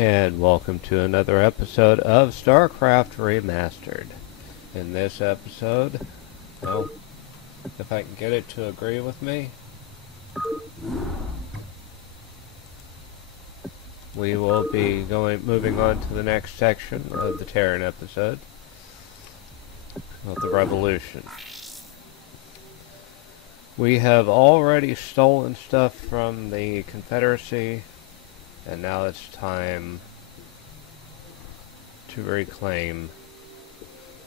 And welcome to another episode of Starcraft Remastered. In this episode, well, if I can get it to agree with me, we will be moving on to the next section of the Terran episode of the Revolution. We have already stolen stuff from the Confederacy, and now it's time to reclaim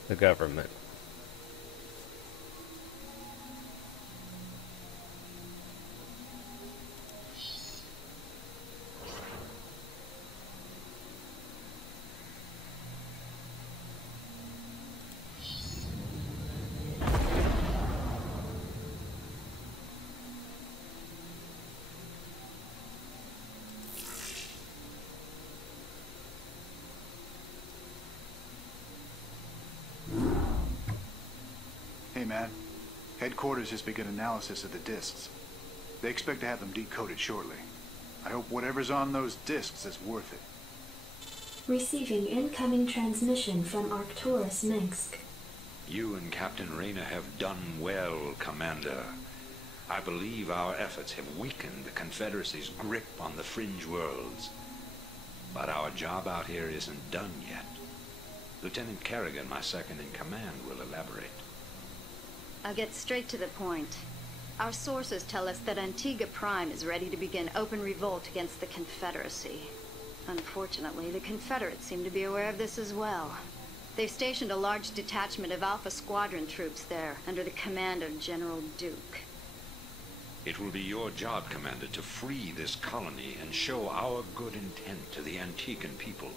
the government. Hey man, headquarters has begun analysis of the discs. They expect to have them decoded shortly. I hope whatever's on those discs is worth it. Receiving incoming transmission from Arcturus Minsk. You and Captain Rayner have done well, Commander. I believe our efforts have weakened the Confederacy's grip on the fringe worlds. But our job out here isn't done yet. Lieutenant Kerrigan, my second in command, will elaborate. I'll get straight to the point. Our sources tell us that Antigua Prime is ready to begin open revolt against the Confederacy. Unfortunately, the Confederates seem to be aware of this as well. They've stationed a large detachment of Alpha Squadron troops there, under the command of General Duke. It will be your job, Commander, to free this colony and show our good intent to the Antiguan people.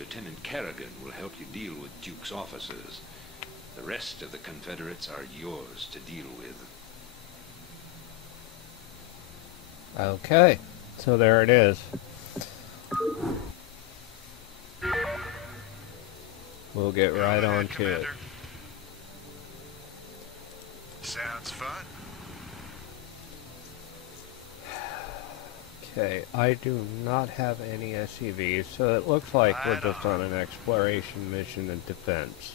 Lieutenant Kerrigan will help you deal with Duke's officers. The rest of the Confederates are yours to deal with. Okay, so there it is. We'll get right on to it. Sounds fun. Okay, I do not have any SCVs, so it looks like we're just on an exploration mission in defense.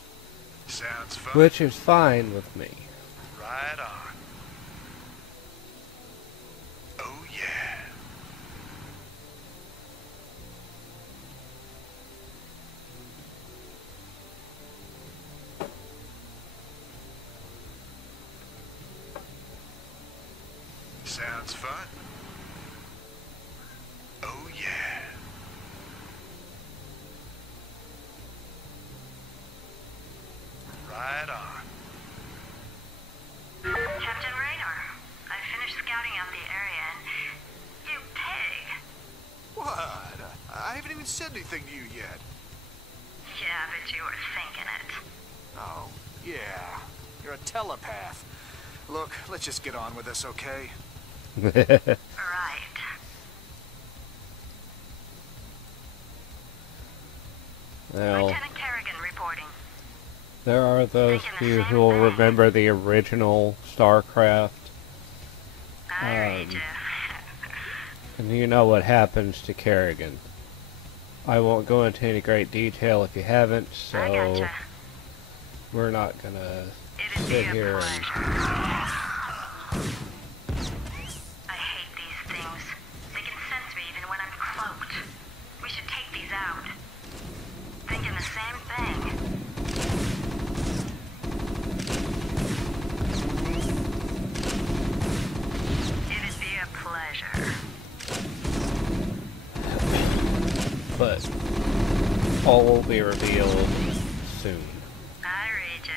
Sounds fun. Which is fine with me. Right on. Oh yeah. Sounds fun. Oh yeah. Right on. Captain Rayner, I finished scouting out the area and... You pig! What? I haven't even said anything to you yet. Yeah, but you were thinking it. Oh, yeah. You're a telepath. Look, let's just get on with this, okay? Right. Well, Lieutenant Kerrigan reporting. there are those of you who will remember the original Starcraft. I read you. And you know what happens to Kerrigan. I won't go into any great detail if you haven't, I so gotcha. we're not gonna It'd be sit a here and... pleasure. I hate these things. They can sense me even when I'm cloaked. We should take these out. Thinking the same thing. It'd be a pleasure. But all will be revealed soon. I read you.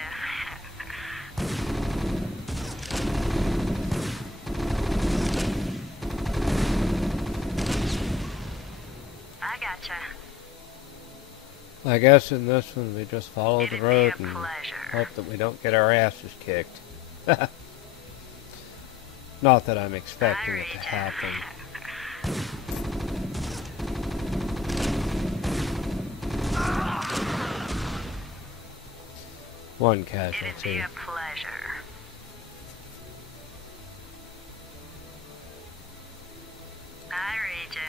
I gotcha. I guess in this one we just follow the It'd road be a and pleasure. hope that we don't get our asses kicked. Not that I'm expecting it to happen. One It'd be casualty. a pleasure. I read you.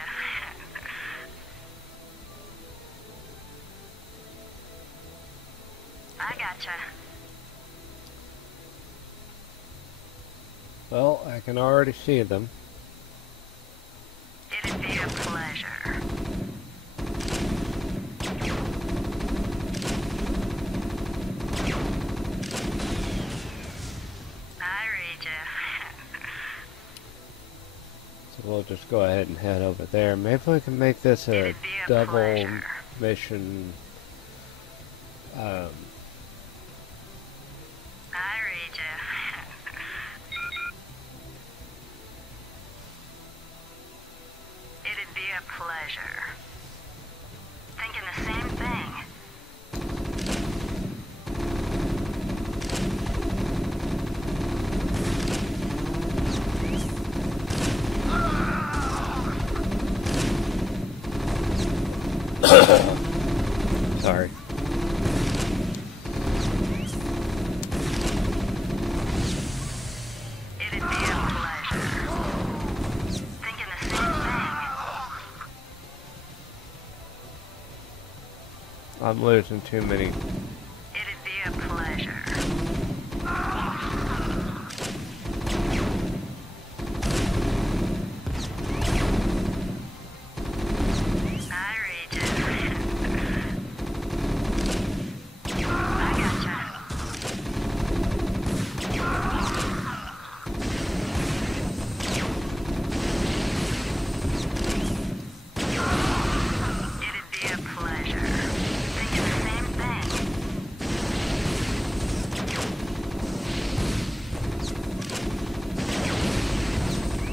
gotcha. Well, I can already see them. It'd be a pleasure. I read you. So we'll just go ahead and head over there. Maybe we can make this a It'd be a double pleasure. mission. I read you. It'd be a pleasure. Thinking the same thing. Sorry. It'd be a pleasure. Thinking the same thing. I'm losing too many. It'd be a pleasure. I read you. I gotcha. It'd be a pleasure. Thinking the same thing.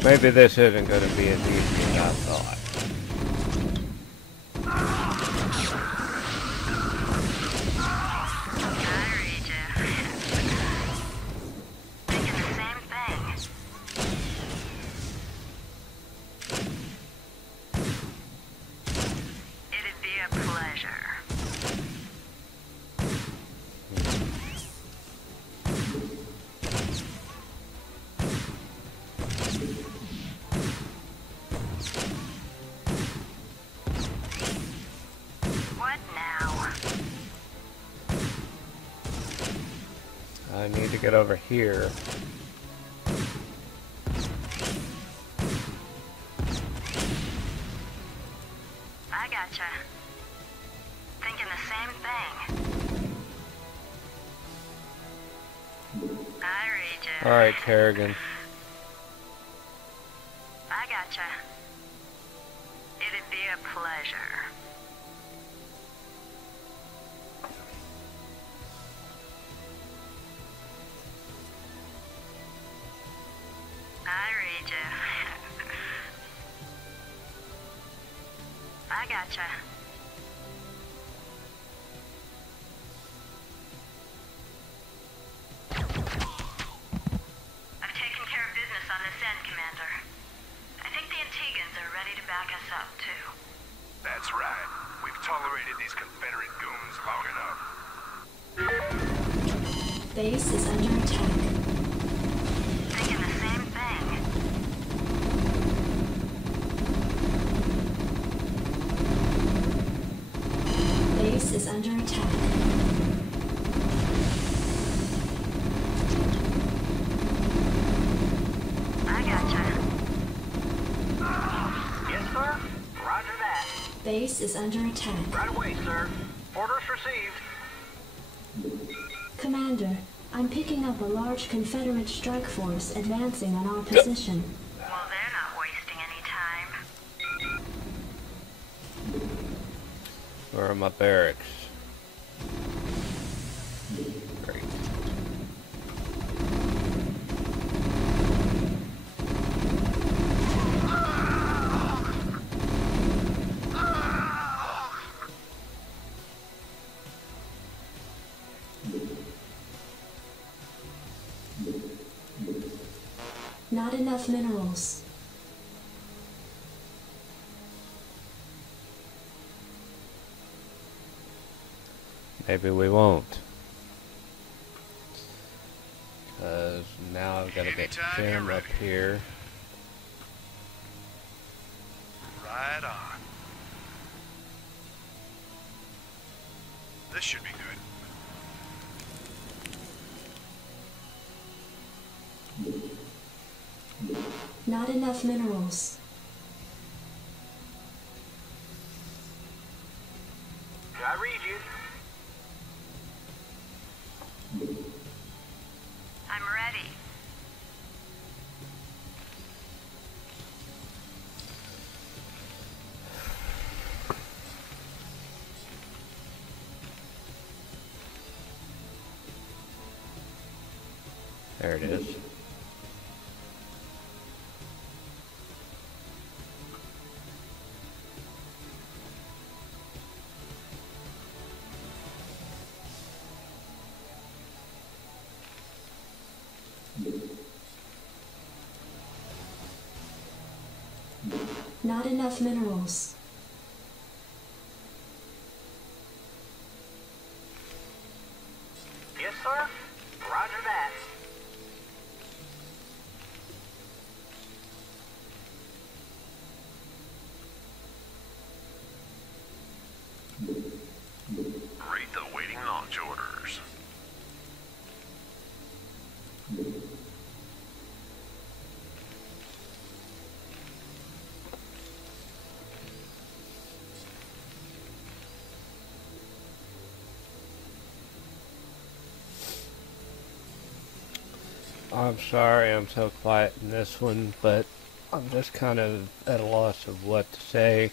Maybe this isn't going to be as easy as I thought. I read you. Thinking the same thing. It'd be a pleasure. What now? I need to get over here. I gotcha. Thinking the same thing. I read you. Alright, Kerrigan. I gotcha. It'd be a pleasure. I read you. I gotcha. I've taken care of business on this end, Commander. I think the Antigans are ready to back us up, too. That's right. We've tolerated these Confederate goons long enough. Base is under attack. Thinking the same thing. Base is under attack. I gotcha. Yes, sir. Roger that. Base is under attack. Right away, sir. Orders received. Commander, I'm picking up a large Confederate strike force advancing on our position. Well, they're not wasting any time. Where are my barracks? Great. Not enough minerals. Maybe we won't. Because now I've got to get Anytime Jim you're up ready. here. Right on. This should be good. Not enough minerals. I read you. I'm ready. There it is. Not enough minerals. Yes, sir. Roger that. Read the waiting launch orders. I'm sorry I'm so quiet in this one, but I'm just kind of at a loss of what to say.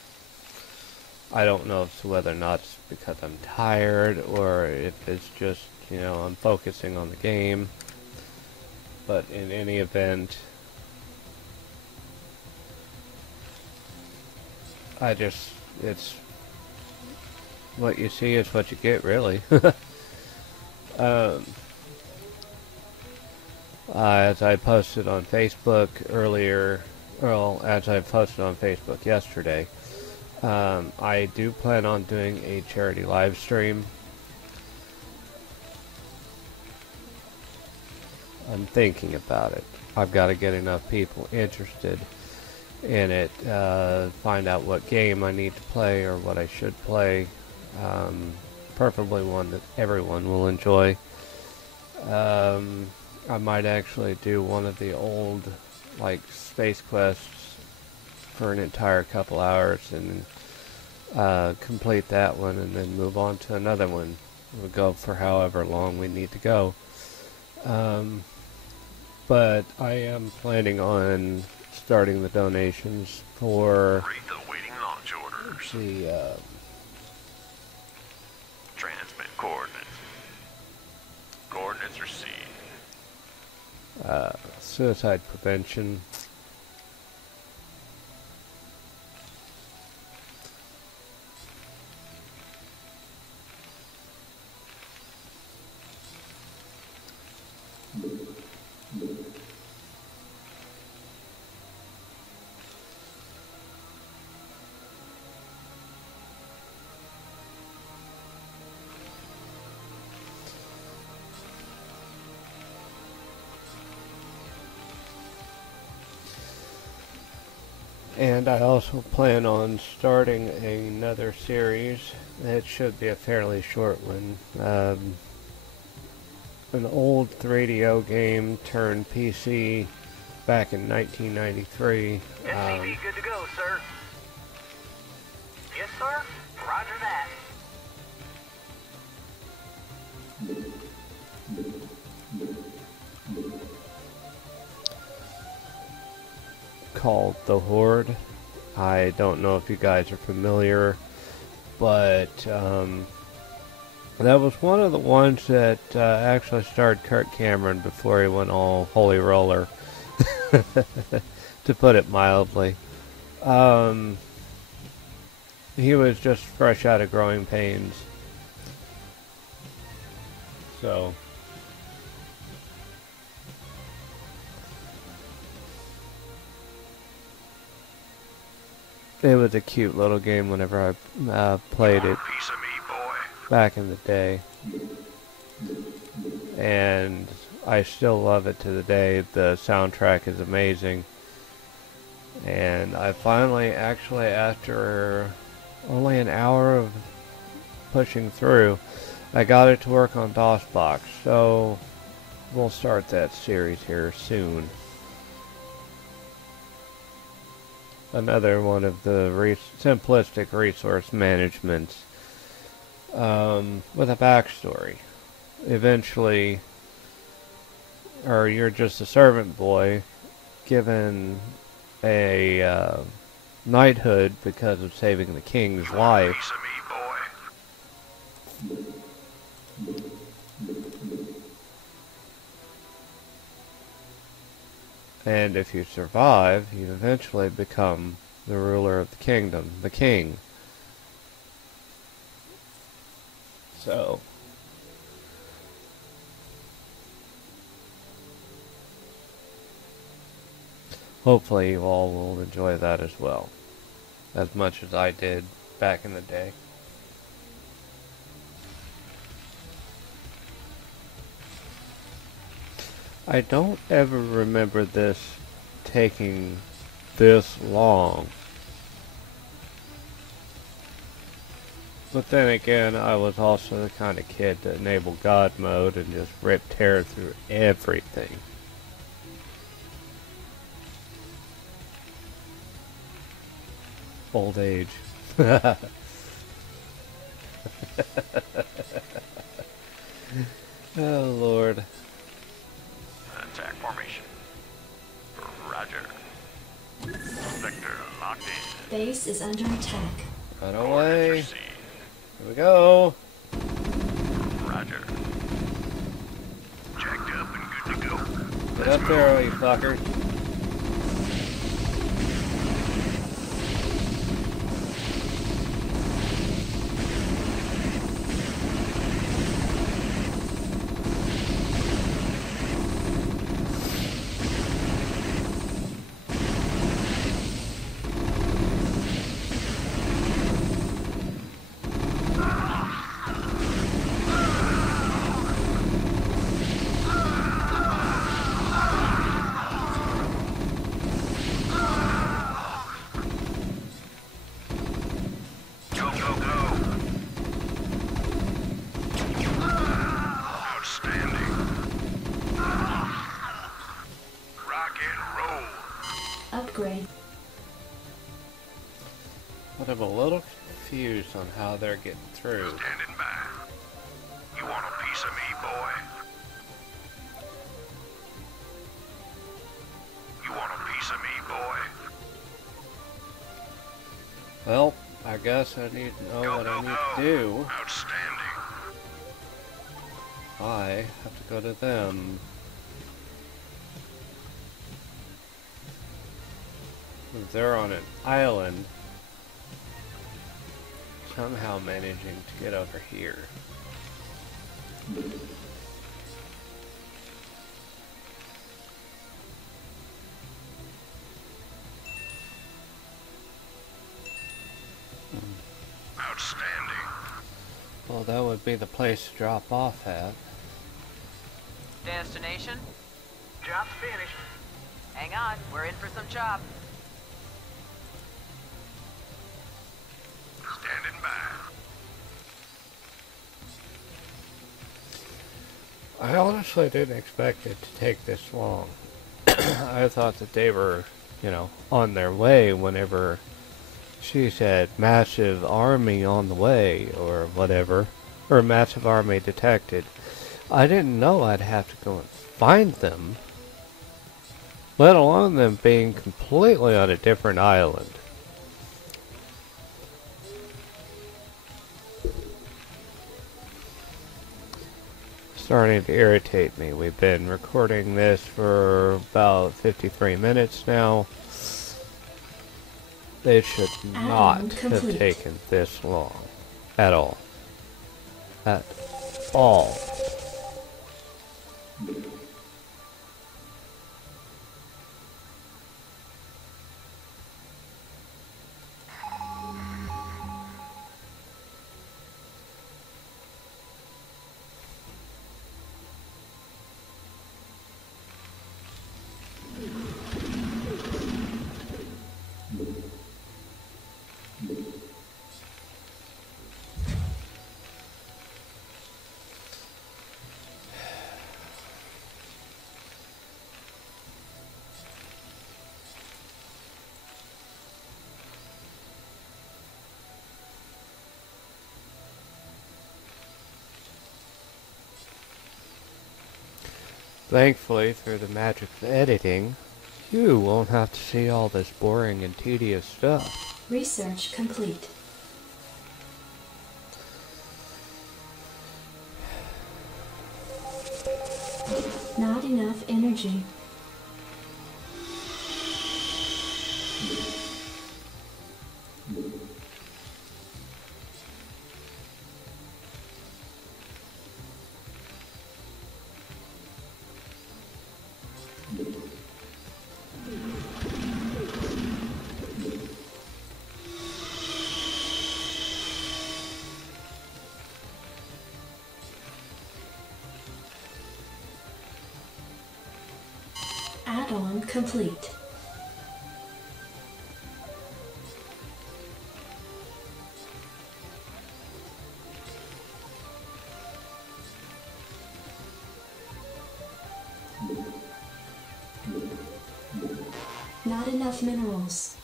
I don't know if it's whether or not it's because I'm tired or if it's just, you know, I'm focusing on the game. But in any event, it's what you see is what you get, really. As I posted on Facebook earlier, well, as I posted on Facebook yesterday, I do plan on doing a charity live stream. I'm thinking about it. I've got to get enough people interested in it, find out what game I need to play or what I should play, preferably one that everyone will enjoy. I might actually do one of the old, like, Space Quests for an entire couple hours and complete that one and then move on to another one. We'll go for however long we need to go. But I am planning on starting the donations for Read the waiting launch orders. the Transmit coordinates. Coordinates received. suicide prevention. And I also plan on starting another series. It should be a fairly short one. An old 3DO game turned PC back in 1993. SCV good to go, sir. Yes, sir. Roger that. Called The Horde. I don't know if you guys are familiar, but that was one of the ones that actually starred Kirk Cameron before he went all holy roller, to put it mildly. He was just fresh out of growing pains. So it was a cute little game whenever I played it Piece of me, boy. back in the day. And I still love it to the day. The soundtrack is amazing. And I finally, actually, after only an hour of pushing through, I got it to work on DOSBox. So we'll start that series here soon. Another one of the simplistic resource management with a backstory. Eventually, or you're just a servant boy given a knighthood because of saving the king's life. Piece of me, boy. And if you survive, you eventually become the ruler of the kingdom, the king. So, hopefully you all will enjoy that as well, as much as I did back in the day. I don't ever remember this taking this long. But then again, I was also the kind of kid to enable God mode and just rip tear through everything. Old age. Oh, Lord. Attack formation. Roger. Sector locked in. Base is under attack. Run Coordinates away. received. Here we go. Roger. Jacked up and good to go. Get up there, you fuckers. Go, go, go. Outstanding. Rock and roll. Upgrade. But I'm a little confused on how they're getting through. Standing by. You want a piece of me, boy? You want a piece of me, boy? Well, I guess I need to know what I need to do. Outstanding. I have to go to them. They're on an island, somehow managing to get over here. Outstanding. Well, that would be the place to drop off at. Destination? Job's finished. Hang on, we're in for some chop. Standing by. I honestly didn't expect it to take this long. I thought that they were, on their way whenever she said massive army on the way or whatever, or massive army detected. I didn't know I'd have to go and find them, let alone them being completely on a different island. Starting to irritate me. We've been recording this for about 53 minutes now. It should not Island have complete. taken this long. At all. At all. Thankfully, through the magic of editing, you won't have to see all this boring and tedious stuff. Research complete. Not enough energy. Add-on complete. Not enough minerals.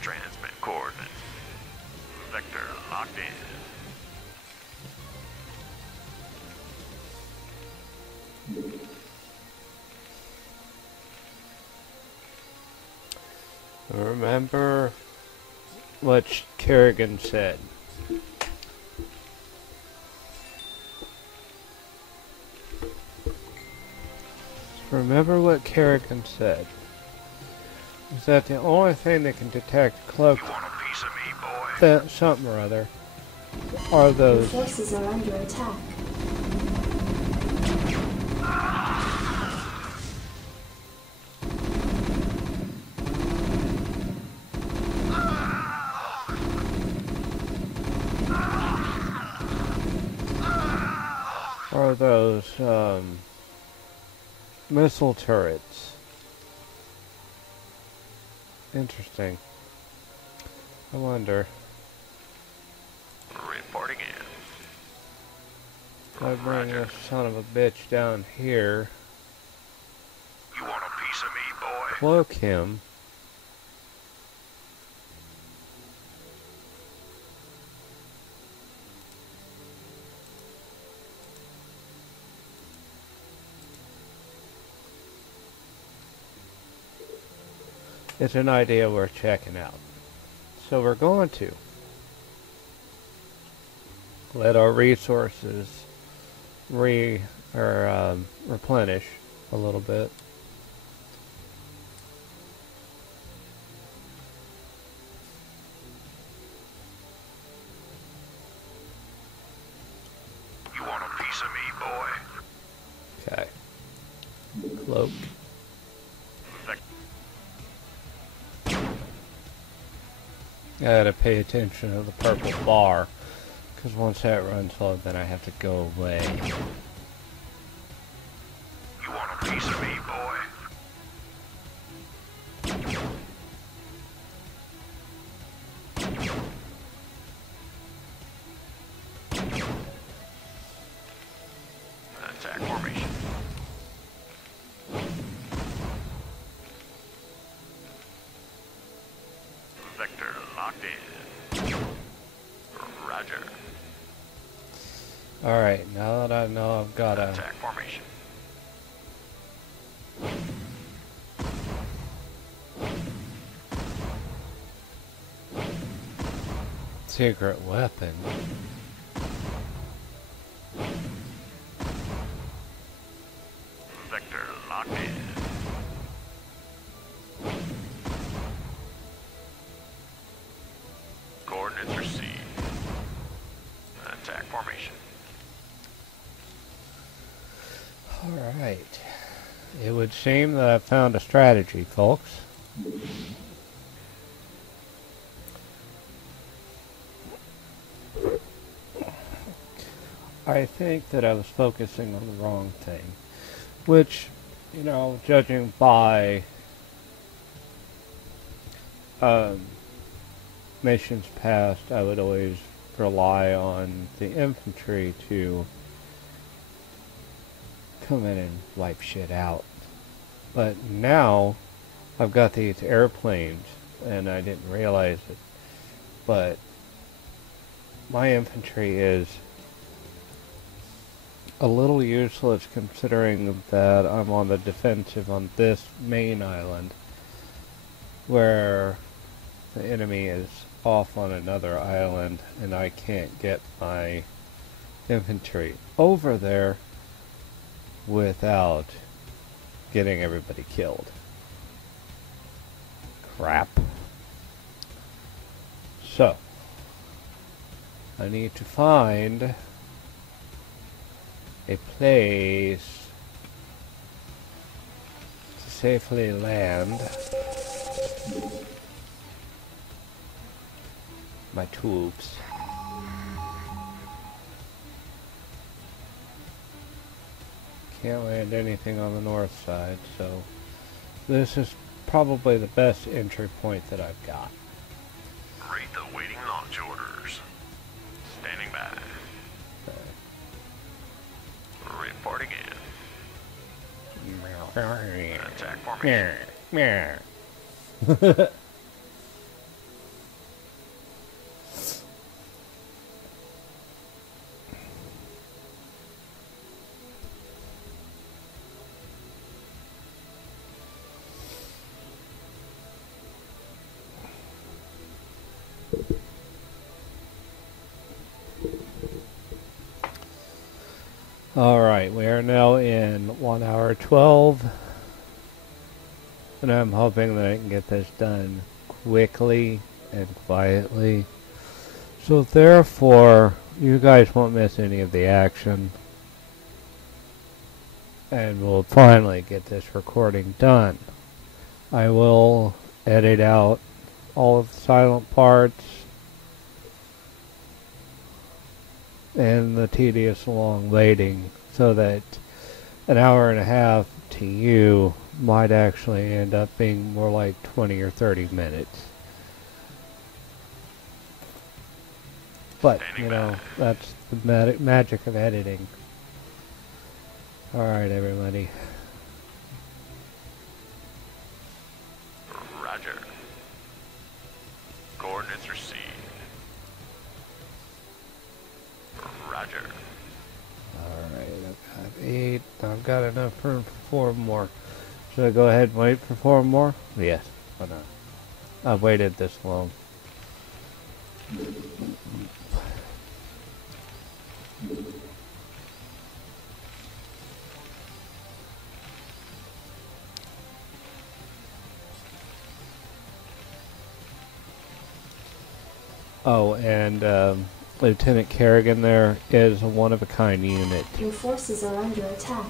Transmit coordinates. Vector locked in. Remember what Kerrigan said. Remember what Kerrigan said. Is that the only thing that can detect cloak You want a piece of me, boy? that something or other are Your those forces are under attack. missile turrets. Interesting. I wonder. Reporting in. If I bring this son of a bitch down here, You want a piece of me, boy? cloak him. It's an idea worth checking out. So we're going to let our resources replenish a little bit. You want a piece of me, boy? Okay. Cloak. I gotta pay attention to the purple bar, because once that runs low, then I have to go away. You want a piece of me, boy? Attack formation. Vector locked in. Roger. Alright, now that I know I've got a Attack formation. secret weapon. Vector locked in. Coordinates received. Attack formation. Alright. It would seem that I've found a strategy, folks. I think that I was focusing on the wrong thing. Which, you know, judging by missions past, I would always rely on the infantry to come in and wipe shit out. But now I've got these airplanes and I didn't realize it, but my infantry is a little useless considering that I'm on the defensive on this main island, where the enemy is off on another island and I can't get my infantry over there without getting everybody killed. Crap. So, I need to find a place to safely land my troops. Can't land anything on the north side, so this is probably the best entry point that I've got. Read the waiting launch orders. Standing by. Reporting in. Attack formation. Alright, we are now in 1 hour 12, and I'm hoping that I can get this done quickly and quietly, so therefore you guys won't miss any of the action, and we'll finally get this recording done. I will edit out all of the silent parts and the tedious long waiting, so that an hour and a half to you might actually end up being more like 20 or 30 minutes. But, you know, that's the magic of editing. Alright, everybody. Roger. Coordinates received. Roger. Alright, I've got 8. I've got enough room for 4 more. Should I go ahead and wait for 4 more? Yes, why not? I've waited this long. Oh, and Lieutenant Kerrigan there is a one-of-a-kind unit. Your forces are under attack.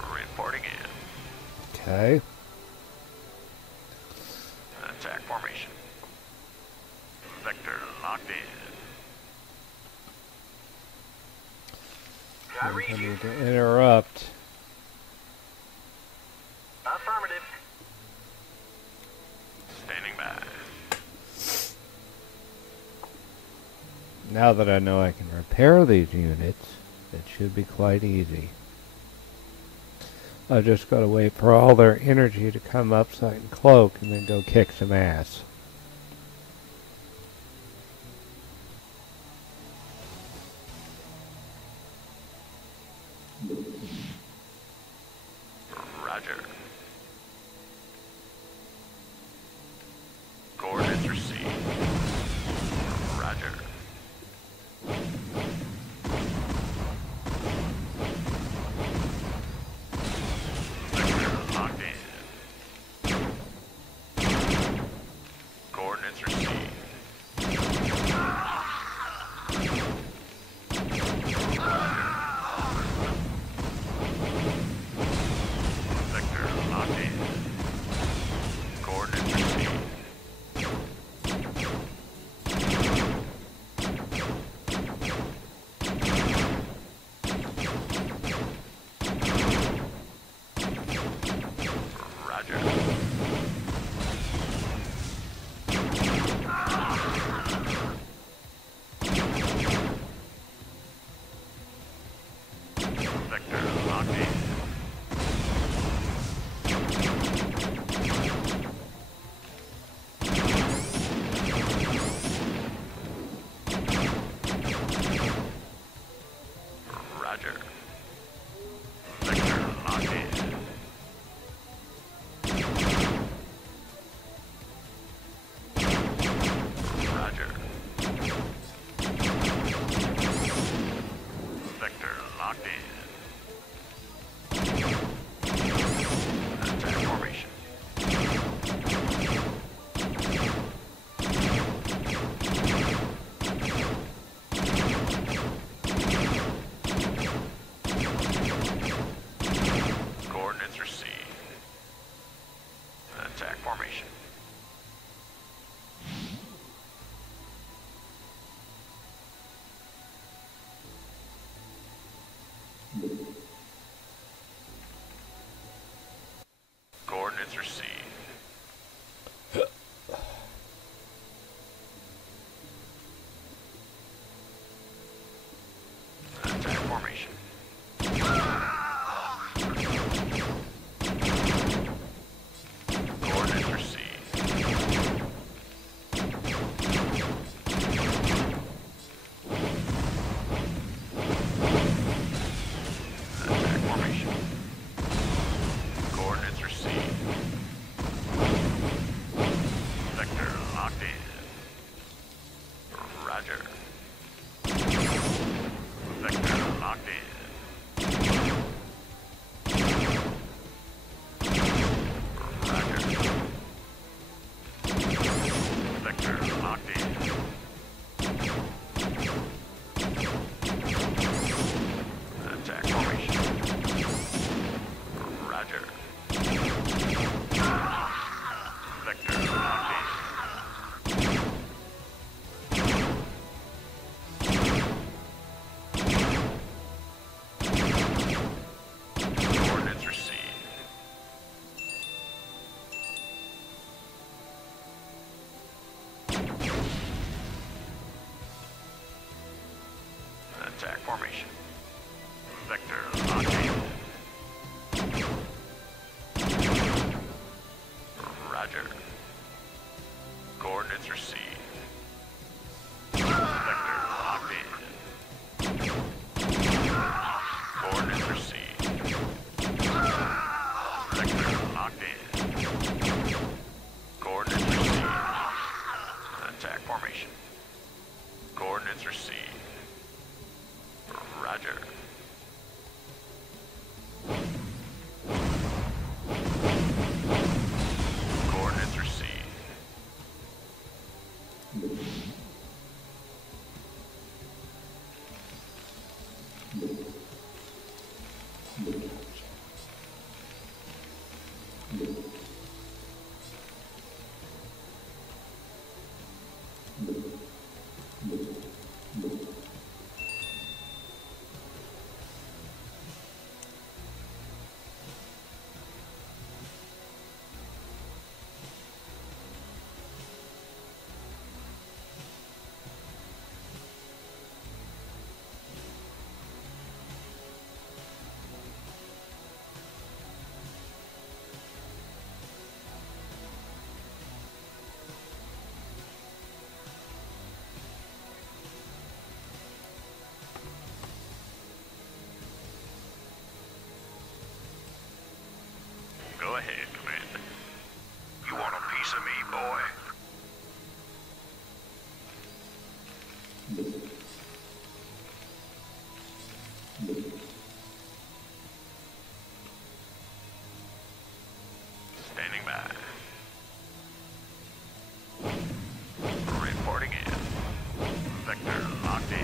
Reporting in. Okay. Attack formation. Vector locked in. Continue to interrupt. Affirmative. Standing by. Now that I know I can repair these units, it should be quite easy. I just gotta wait for all their energy to come up so I can cloak and then go kick some ass. Roger. Coordinates received. Roger. Vector locked in. Coordinates received. Vector locked in. Coordinates received. Roger. Vector locked in. Coordinates received. Attack formation. Coordinates received. Attack formation. Coordinates received. Vector locked in. Roger. Vector locked in. Roger. Vector locked in. Attack formation. Roger. Vector locked in. Coordinates received. Attack formation. Vector locked in. Roger. Coordinates received. Vector locked in. Coordinates received. Vector locked in. Coordinates received. Attack formation. Coordinates received. Roger. Coordinates received. Go ahead, Commander. You want a piece of me, boy? Standing by. Reporting in. Vector locked in.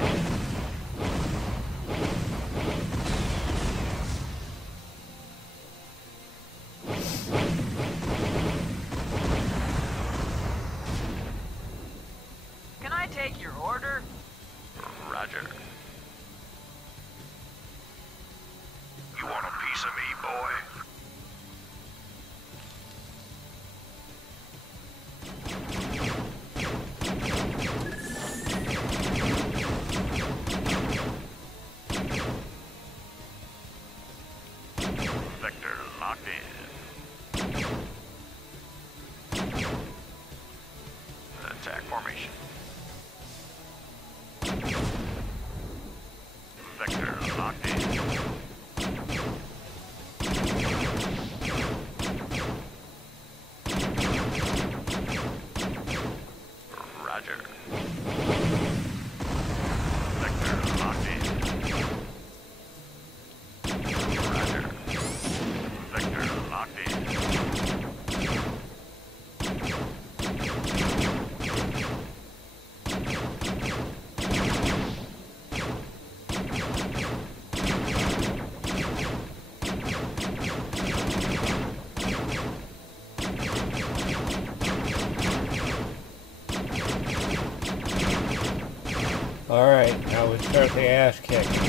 Can I take your order? Roger. You want a piece of me, boy? Vector locked in. Attack formation. Vector locked in. Roger. Vector locked in. Roger. Vector locked in. Alright, now we start the ass kick. Can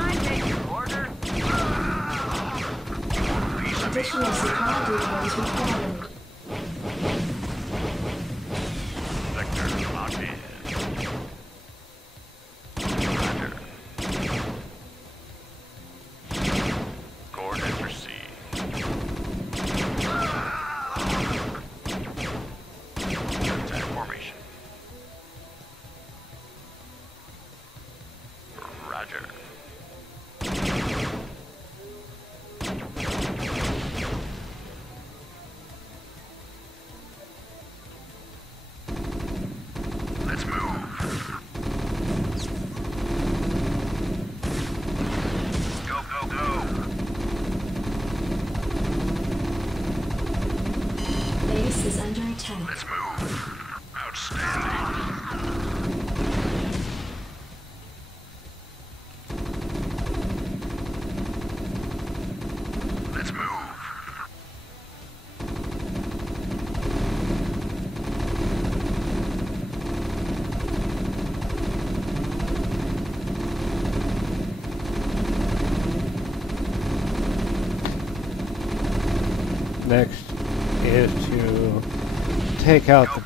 I take your order? Additional supply depots required. Sector locked in. Roger. Coordinates received. Attack formation. Roger. Let's move. Go, go, go. Base is under attack. Let's move. Outstanding. Let's move. Next is to take out the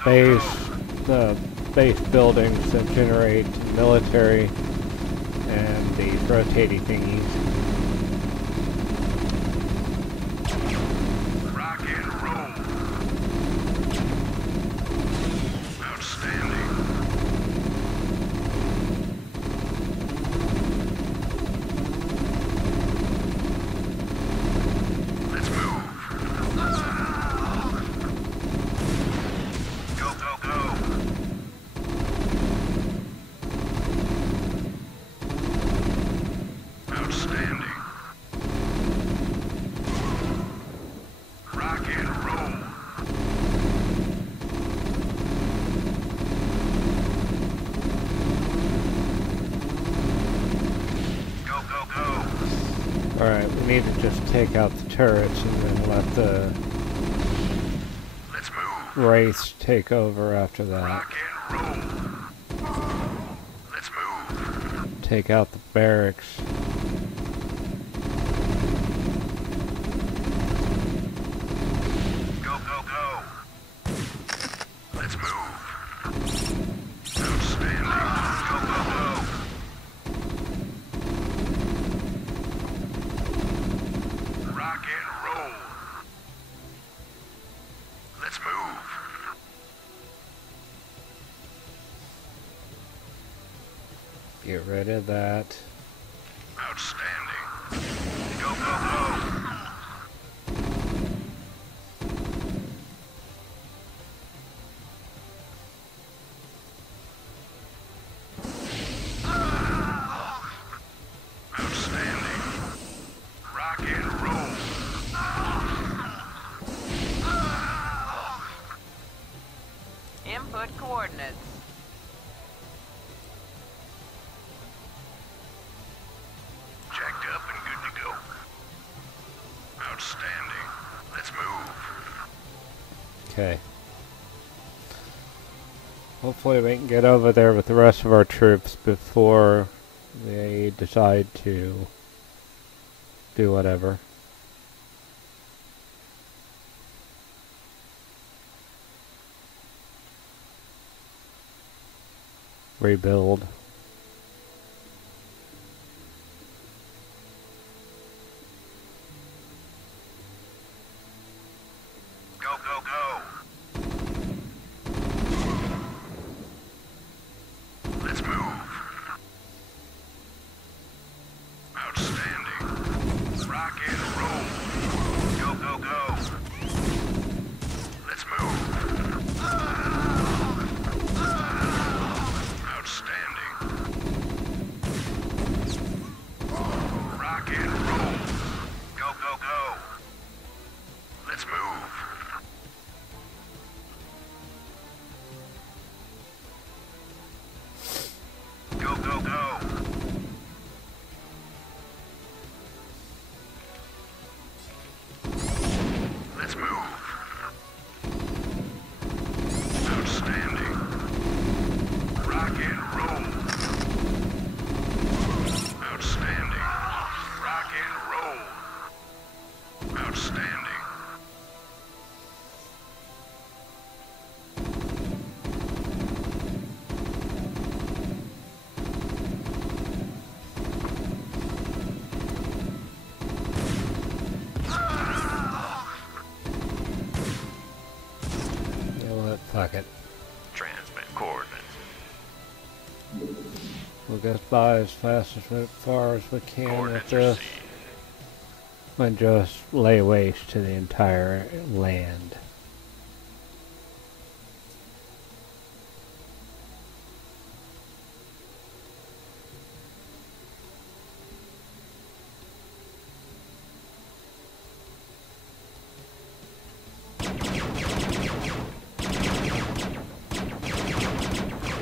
base buildings that generate military and these rotating thingies. Rock and roll. Outstanding. Let's move. Go, go, go. Outstanding. Rock and roll. Go, go, go. Alright, we need to just take out the turrets and then let the Let's move. wraiths take over after that. Rock and roll. Let's move. Take out the barracks. Go, go, go. Let's move. Outstanding. Go, go, go. Rock and roll. Let's move. Get rid of that. Outstanding. Go, go, go. Outstanding. Rock and roll. Input coordinates. Jacked up and good to go. Outstanding. Let's move. Okay. Hopefully we can get over there with the rest of our troops before they decide to do whatever. Rebuild. Go, go, go. Let's move. Outstanding. Rock and roll. Go, go, go. Let's move. Outstanding. Fuck it. Transmit coordinates. We'll get by as far as we can with Coordinates this. received. And just lay waste to the entire land.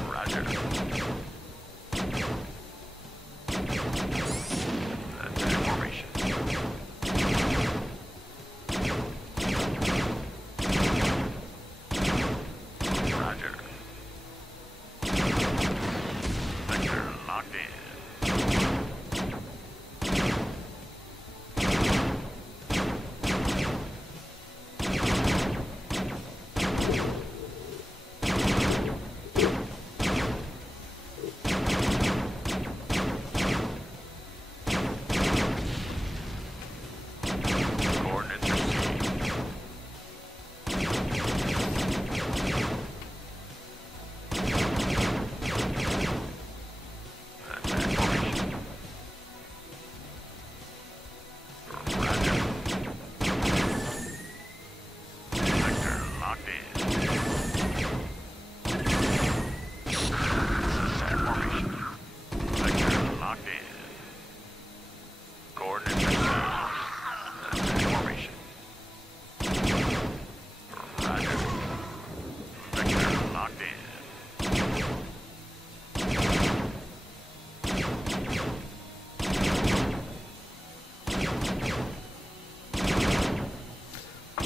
Roger. Attack formation. Roger. Vector locked in. Coordinates received. Attack formation. Roger. Vector locked in. Attack formation. Vector locked in. Coordinates received. Attack formation. Roger. Vector locked in.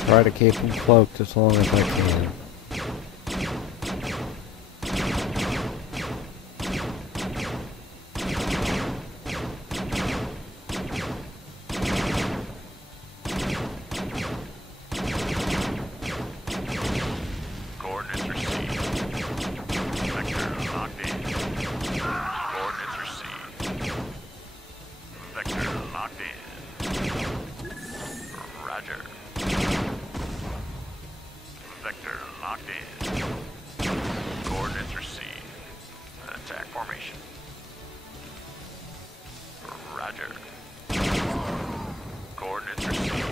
Try to keep them cloaked as long as I can. Coordinates received. Vector locked in. Coordinates received. Vector locked in. Roger. Vector locked in. Coordinates received. Attack formation. Roger. Coordinates received.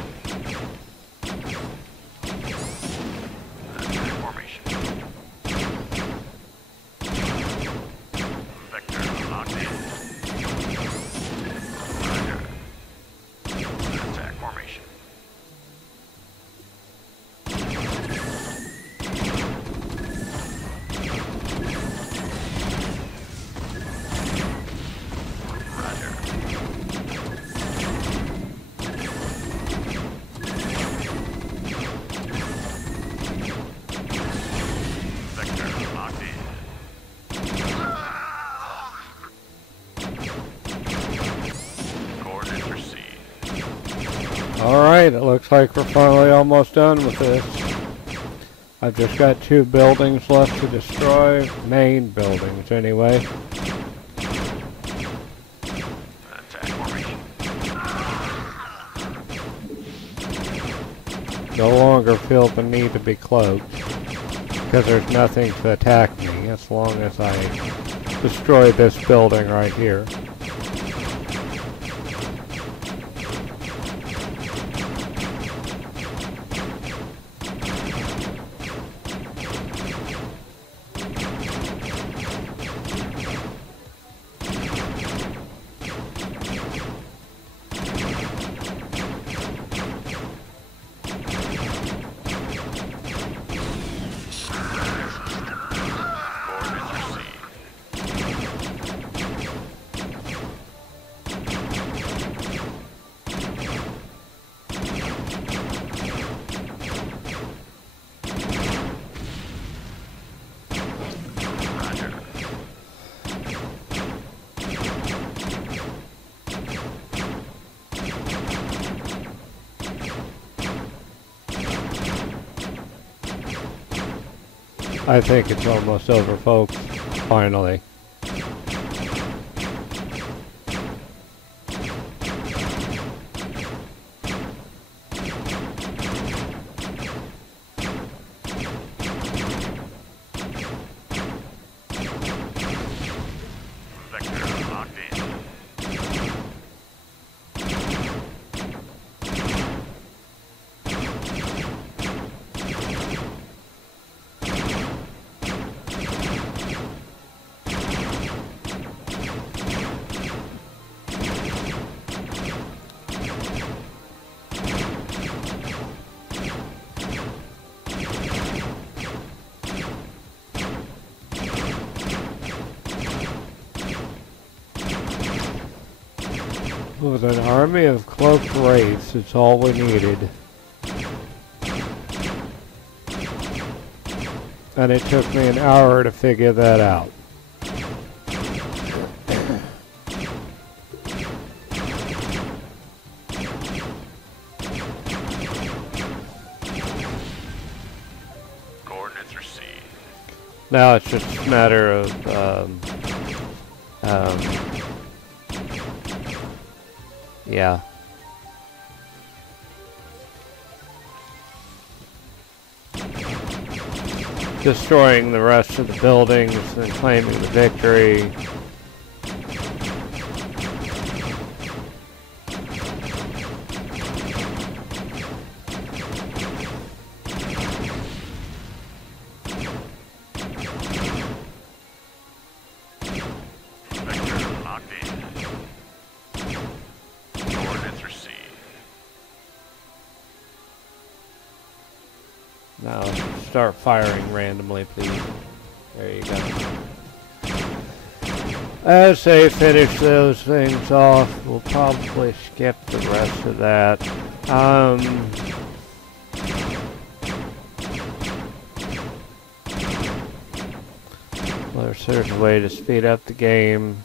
Attack formation. Vector locked in. Roger. Attack formation. Roger. Vector locked in. Coordinates received. Alright, it looks like we're finally almost done with this. I've just got 2 buildings left to destroy. Main buildings, anyway. Attack formation. No longer feel the need to be cloaked. Because there's nothing to attack me as long as I destroy this building right here. Coordinates received. Roger. I think it's almost over, folks. Finally. With an army of cloaked wraiths, it's all we needed. And it took me an hour to figure that out. Coordinates received. Now it's just a matter of yeah. Destroying the rest of the buildings and claiming the victory. Vector locked in. Coordinates received. Now start firing randomly, please. There you go. As they finish those things off, we'll probably skip the rest of that. There's a way to speed up the game.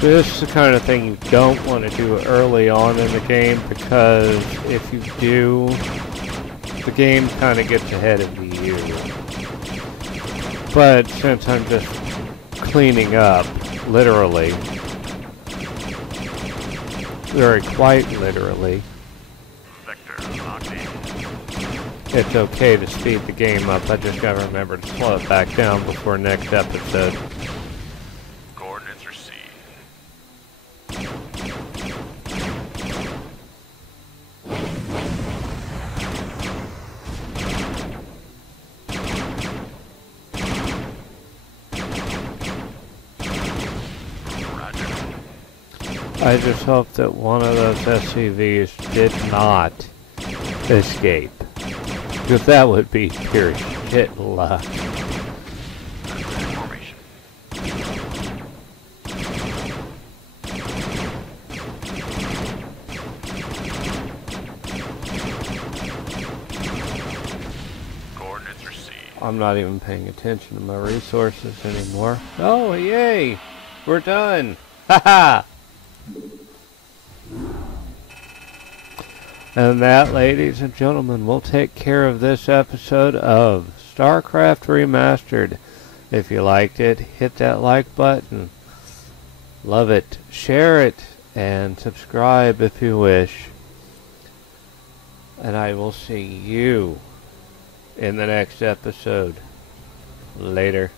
This is the kind of thing you don't want to do early on in the game, because if you do, the game kind of gets ahead of you. But since I'm just cleaning up, literally, very quite literally, Vector locked in. it's okay to speed the game up. I just gotta remember to slow it back down before next episode. Coordinates received. I just hope that one of those SCVs did not escape, because that would be pure shit luck. Formation. Coordinates received. I'm not even paying attention to my resources anymore. Oh, yay! We're done! Haha! And that, ladies and gentlemen, will take care of this episode of Starcraft Remastered. If you liked it, hit that like button. Love it. Share it. And subscribe if you wish. And I will see you in the next episode. Later.